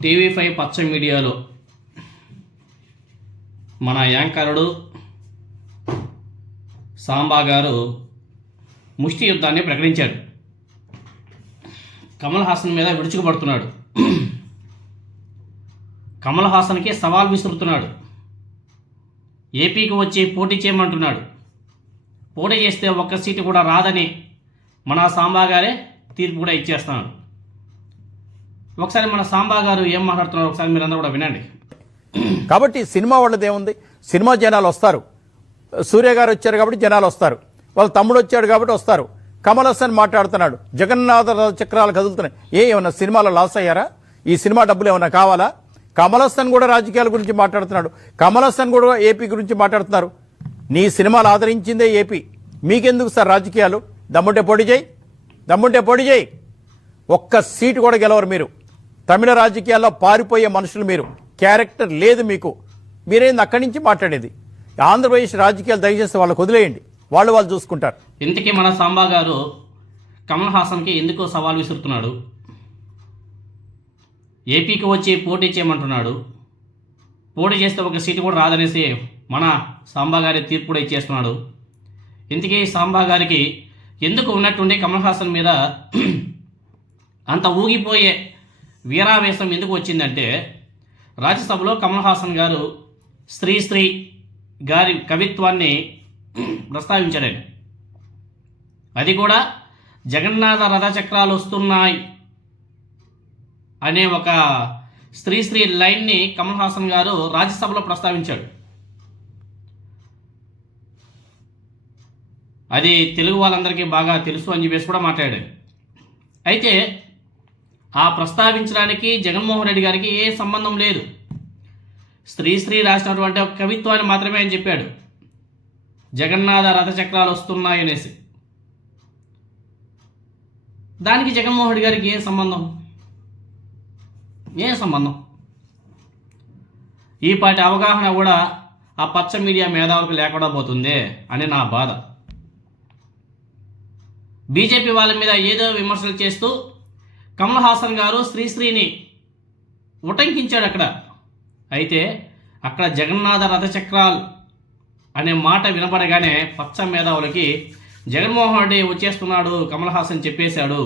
TV5 పచ్చ మీడియాలో మన యాంకరుడు సాంబా గారు ముష్టి యుద్ధాన్ని ప్రకటించాడు. కమల్ హాసన్ మీద విరుచుకుపడుతున్నాడు. కమల్ హాసన్కి సవాల్ విసురుతున్నాడు. ఏపీకి వచ్చి పోటీ చేయమంటున్నాడు. పోటీ చేస్తే ఒక్క సీటు కూడా రాదని మన సాంబా గారే తీర్పు కూడా ఇచ్చేస్తున్నాడు. ఒకసారి మన సాంబా గారు ఏం మాట్లాడుతున్నారు ఒకసారి మీరందరూ కూడా వినండి. కాబట్టి సినిమా వాళ్ళది ఏముంది, సినిమా జనాలు వస్తారు. సూర్య గారు వచ్చారు కాబట్టి జనాలు వస్తారు, వాళ్ళ తమ్ముడు వచ్చాడు కాబట్టి వస్తారు. కమల్ హాసన్ మాట్లాడుతున్నాడు, జగన్నాథ చక్రాలు కదులుతున్నాయి. ఏమన్నా సినిమాలో లాస్ అయ్యారా? ఈ సినిమా డబ్బులు ఏమన్నా కావాలా? కమల్ హాసన్ కూడా రాజకీయాల గురించి మాట్లాడుతున్నాడు, కమల్ హాసన్ కూడా ఏపీ గురించి మాట్లాడుతున్నారు. నీ సినిమాలు ఆదరించిందే ఏపీ, మీకెందుకు సార్ రాజకీయాలు? దమ్ముంటే పోటీ చేయి, దమ్ముంటే పోటీ చేయి. ఒక్క సీటు కూడా గెలవరు మీరు. తమిళ రాజకీయాల్లో పారిపోయే మనుషులు మీరు, క్యారెక్టర్ లేదు మీకు. మీరేంది అక్కడి నుంచి మాట్లాడేది? ఆంధ్రప్రదేశ్ రాజకీయాలు దయచేసి వాళ్ళకు వదిలేయండి, వాళ్ళు చూసుకుంటారు. ఇంతకీ మన సాంబా గారు కమల్ హాసన్కి ఎందుకో సవాల్ విసురుతున్నాడు. ఏపీకి వచ్చి పోటీ చేయమంటున్నాడు. పోటీ చేస్తే ఒక సీటు కూడా రాదనేసి మన సాంబా గారి తీర్పు కూడా ఇచ్చేస్తున్నాడు. ఇంతకీ సాంబా గారికి ఎందుకు ఉన్నట్టుండి కమల్ హాసన్ మీద అంత ఊగిపోయే వీరావేశం ఎందుకు వచ్చిందంటే, రాజ్యసభలో కమల్ హాసన్ గారు శ్రీశ్రీ గారి కవిత్వాన్ని ప్రస్తావించాడండి. అది కూడా జగన్నాథ రథచక్రాలు వస్తున్నాయి అనే ఒక శ్రీశ్రీ లైన్ని కమల్ హాసన్ గారు రాజ్యసభలో ప్రస్తావించాడు. అది తెలుగు వాళ్ళందరికీ బాగా తెలుసు అని చెప్పేసి కూడా మాట్లాడాడు. అయితే ఆ ప్రస్తావించడానికి జగన్మోహన్ రెడ్డి గారికి ఏ సంబంధం లేదు. శ్రీశ్రీ రాసినటువంటి ఒక కవిత్వాన్ని మాత్రమే అని చెప్పాడు, జగన్నాథ రథచక్రాలు వస్తున్నాయి అనేసి. దానికి జగన్మోహన్ రెడ్డి గారికి ఏ సంబంధం? ఏ సంబంధం? ఈ పాటి అవగాహన కూడా ఆ పచ్చ మీడియా మేధావులకు లేకుండా పోతుంది అని నా బాధ. బీజేపీ వాళ్ళ మీద ఏదో విమర్శలు చేస్తూ కమల్ హాసన్ గారు శ్రీశ్రీని ఉటంకించాడు అక్కడ. అయితే అక్కడ జగన్నాథ రథచక్రాలు అనే మాట వినపడగానే పచ్చ మేధావులకి జగన్మోహన్ రెడ్డి వచ్చేస్తున్నాడు, కమల్ హాసన్ చెప్పేశాడు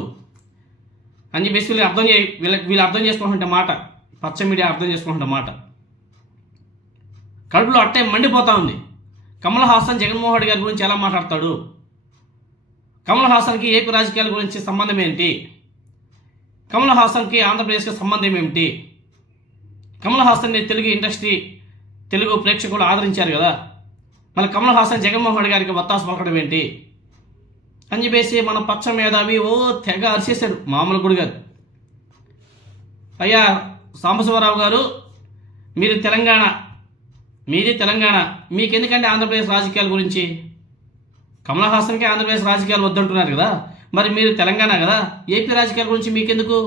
అని చెప్పేసి వీళ్ళు అర్థం చేసుకుంటుంటే మాట, పచ్చ మీడియా అర్థం చేసుకుంటుంటే మాట కడుపులో అట్టే మండిపోతా ఉంది. కమల్ హాసన్ జగన్మోహన్ రెడ్డి గారి గురించి ఎలా మాట్లాడతాడు? కమల్ హాసన్కి ఏపీ రాజకీయాల గురించి సంబంధం ఏంటి? కమల్ హాసన్కి ఆంధ్రప్రదేశ్కి సంబంధం ఏమిటి? కమల్ హాసన్ని తెలుగు ఇండస్ట్రీ, తెలుగు ప్రేక్షకులు ఆదరించారు కదా, మళ్ళీ కమల్ హాసన్ జగన్మోహన్ రెడ్డి గారికి వత్తాసు పలకడం ఏంటి అని చెప్పేసి మన పచ్చ మేధావి తెగ అరిచేశాడు. మామూలు గుడి గారు, అయ్యా సాంబశివరావు గారు మీది తెలంగాణ, మీకెందుకంటే ఆంధ్రప్రదేశ్ రాజకీయాల గురించి? కమల్ హాసన్కి ఆంధ్రప్రదేశ్ రాజకీయాలు వద్దంటున్నారు కదా, మరి మీరు తెలంగాణ కదా, ఏపీ రాజకీయాల గురించి మీకెందుకు?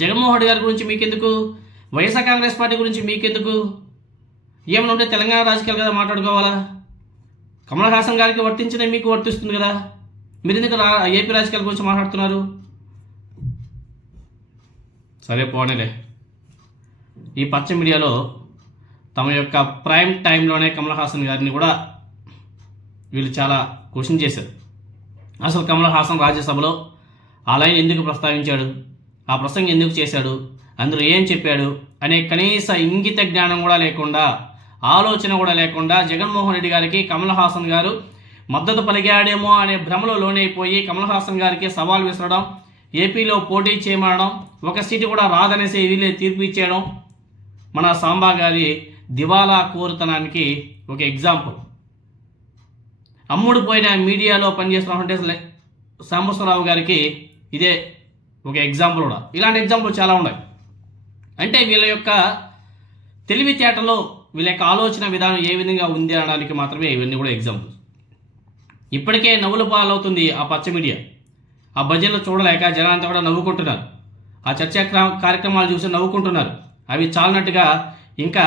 జగన్మోహన్ రెడ్డి గారి గురించి మీకెందుకు? వైఎస్ఆర్ కాంగ్రెస్ పార్టీ గురించి మీకెందుకు? ఏమైనా ఉంటే తెలంగాణ రాజకీయాలు కదా మాట్లాడుకోవాలా? కమల్ హాసన్ గారికి వర్తించిన మీకు వర్తిస్తుంది కదా, మీరు ఎందుకు ఏపీ రాజకీయాల గురించి మాట్లాడుతున్నారు? సరే పోనీలే. ఈ పచ్చ మీడియాలో తమ యొక్క ప్రైమ్ టైంలోనే కమల్ హాసన్ గారిని కూడా వీళ్ళు చాలా క్వశ్చన్ చేశారు. అసలు కమల్ హాసన్ రాజ్యసభలో ఆ లైన్ ఎందుకు ప్రస్తావించాడు, ఆ ప్రసంగం ఎందుకు చేశాడు, అందులో ఏం చెప్పాడు అనే కనీస ఇంగిత జ్ఞానం కూడా లేకుండా, ఆలోచన కూడా లేకుండా జగన్మోహన్ రెడ్డి గారికి కమల్ హాసన్ గారు మద్దతు పలిగాడేమో అనే భ్రమలో లోనైపోయి కమల్ హాసన్ గారికి సవాల్ విసరడం, ఏపీలో పోటీ చేయమనడం, ఒక సీటు కూడా రాదనేసి వీళ్ళే తీర్పు ఇచ్చేయడం మన సాంబా గారి దివాలా కోరుతనానికి ఒక ఎగ్జాంపుల్. అమ్ముడు పోయిన మీడియాలో పనిచేస్తున్నటువంటి సాంబశివరావు గారికి ఇదే ఒక ఎగ్జాంపుల్ కూడా. ఇలాంటి ఎగ్జాంపుల్ చాలా ఉన్నాయి. అంటే వీళ్ళ యొక్క తెలివితేటలో వీళ్ళ యొక్క ఆలోచన విధానం ఏ విధంగా ఉంది అనడానికి మాత్రమే ఇవన్నీ కూడా ఎగ్జాంపుల్స్. ఇప్పటికే నవ్వుల పాలవుతుంది ఆ పచ్చ మీడియా. ఆ భజనలు చూడలేక జనాలంతా కూడా నవ్వుకుంటున్నారు, ఆ చర్చా కార్యక్రమాలు చూసి నవ్వుకుంటున్నారు. అవి చాలినట్టుగా ఇంకా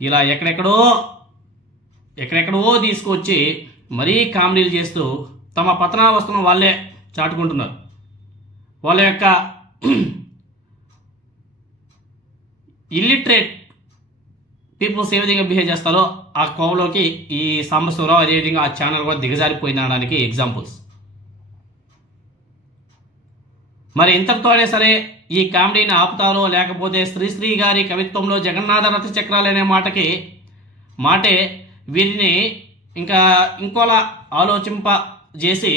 ఇలా ఎక్కడెక్కడో తీసుకొచ్చి మరీ కామెడీలు చేస్తూ తమ పతనావస్థను వాళ్ళే చాటుకుంటున్నారు. వాళ్ళ యొక్క ఇల్లిటరేట్ పీపుల్స్ ఏ విధంగా బిహేవ్ చేస్తారో ఆ కోవలోకి ఈ సాంబశివరావు అదేవిధంగా ఆ ఛానల్ కూడా దిగజారిపోయినడానికి ఎగ్జాంపుల్స్. మరి ఇంతటితోనే సరే ఈ కామెడీని ఆపుతారో లేకపోతే శ్రీశ్రీ గారి కవిత్వంలో జగన్నాథ రథ చక్రాలు అనే మాటే వీరిని ఇంకా ఇంకోలా ఆలోచింపజేసి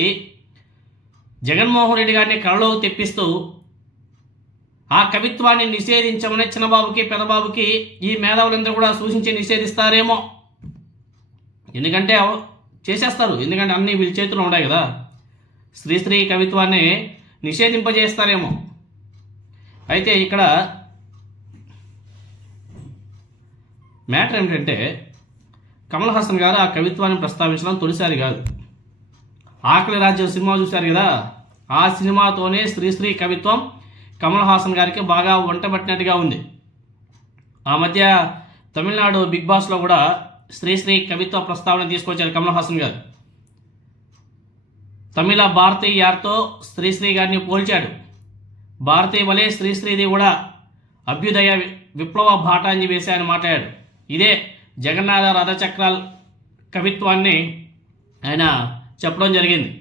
జగన్మోహన్ రెడ్డి గారిని కళలో తెప్పిస్తూ ఆ కవిత్వాన్ని నిషేధించమని చిన్నబాబుకి పెదబాబుకి ఈ మేధావులందరూ కూడా సూచించి నిషేధిస్తారేమో. ఎందుకంటే చేసేస్తారు, ఎందుకంటే అన్నీ వీళ్ళ చేతుల్లో ఉన్నాయి కదా. శ్రీశ్రీ కవిత్వాన్ని నిషేధింపజేస్తారేమో. అయితే ఇక్కడ మ్యాటర్ ఏమిటంటే కమల్ హాసన్ గారు ఆ కవిత్వాన్ని ప్రస్తావించడం తొలిసారి కాదు. ఆకలి రాజ్యం సినిమా చూశారు కదా, ఆ సినిమాతోనే శ్రీశ్రీ కవిత్వం కమల్ హాసన్ గారికి బాగా వంటబట్టినట్టుగా ఉంది. ఆ మధ్య తమిళనాడు బిగ్ బాస్లో కూడా శ్రీశ్రీ కవిత్వ ప్రస్తావన తీసుకొచ్చారు కమల్ హాసన్ గారు. తమిళ భారతీ యార్తో శ్రీశ్రీ గారిని పోల్చాడు. భారతీ వలె శ్రీశ్రీది కూడా అభ్యుదయ విప్లవ బాటాంజి వేసి ఆయన మాట్లాడాడు. ఇదే జగన్నాథ రథచక్రాల్ కవిత్వాన్ని ఆయన చెప్పడం జరిగింది.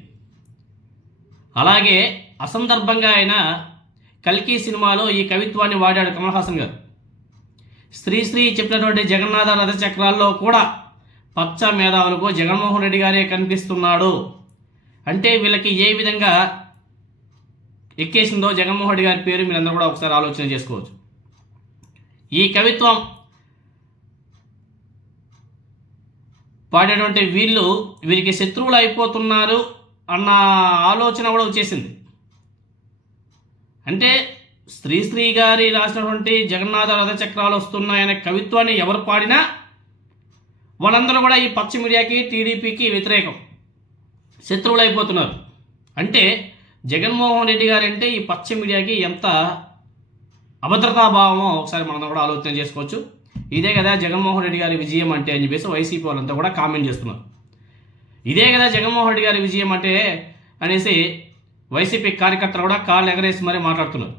అలాగే అసందర్భంగా ఆయన కల్కి సినిమాలో ఈ కవిత్వాన్ని వాడాడు కమల్ హాసన్ గారు. శ్రీశ్రీ చెప్పినటువంటి జగన్నాథ రథచక్రాల్లో కూడా పచ్చ మేధావులకు జగన్మోహన్ రెడ్డి గారే కనిపిస్తున్నాడు. అంటే వీళ్ళకి ఏ విధంగా ఎక్కేసిందో జగన్మోహన్ రెడ్డి గారి పేరు మీరందరూ కూడా ఒకసారి ఆలోచన చేసుకోవచ్చు. ఈ కవిత్వం పాడేటువంటి వీరికి శత్రువులు అయిపోతున్నారు అన్న ఆలోచన కూడా వచ్చేసింది. అంటే శ్రీశ్రీ గారి రాసినటువంటి జగన్నాథ రథచక్రాలు వస్తున్నాయనే కవిత్వాన్ని ఎవరు పాడినా వాళ్ళందరూ కూడా ఈ పచ్చ మీడియాకి టీడీపీకి వ్యతిరేకం, శత్రువులు అయిపోతున్నారు. అంటే జగన్మోహన్ రెడ్డి గారు అంటే ఈ పచ్చ మీడియాకి ఎంత అభద్రతాభావమో ఒకసారి మనం కూడా ఆలోచన చేసుకోవచ్చు. ఇదే కదా జగన్మోహన్ రెడ్డి గారి విజయం అంటే అని చెప్పేసి వైసీపీ వాళ్ళంతా కూడా కామెంట్ చేస్తున్నారు. ఇదే కదా జగన్మోహన్ రెడ్డి గారి విజయం అంటే అనేసి వైసీపీ కార్యకర్తలు కూడా కాళ్ళు ఎగరేసి మరీ మాట్లాడుతున్నారు.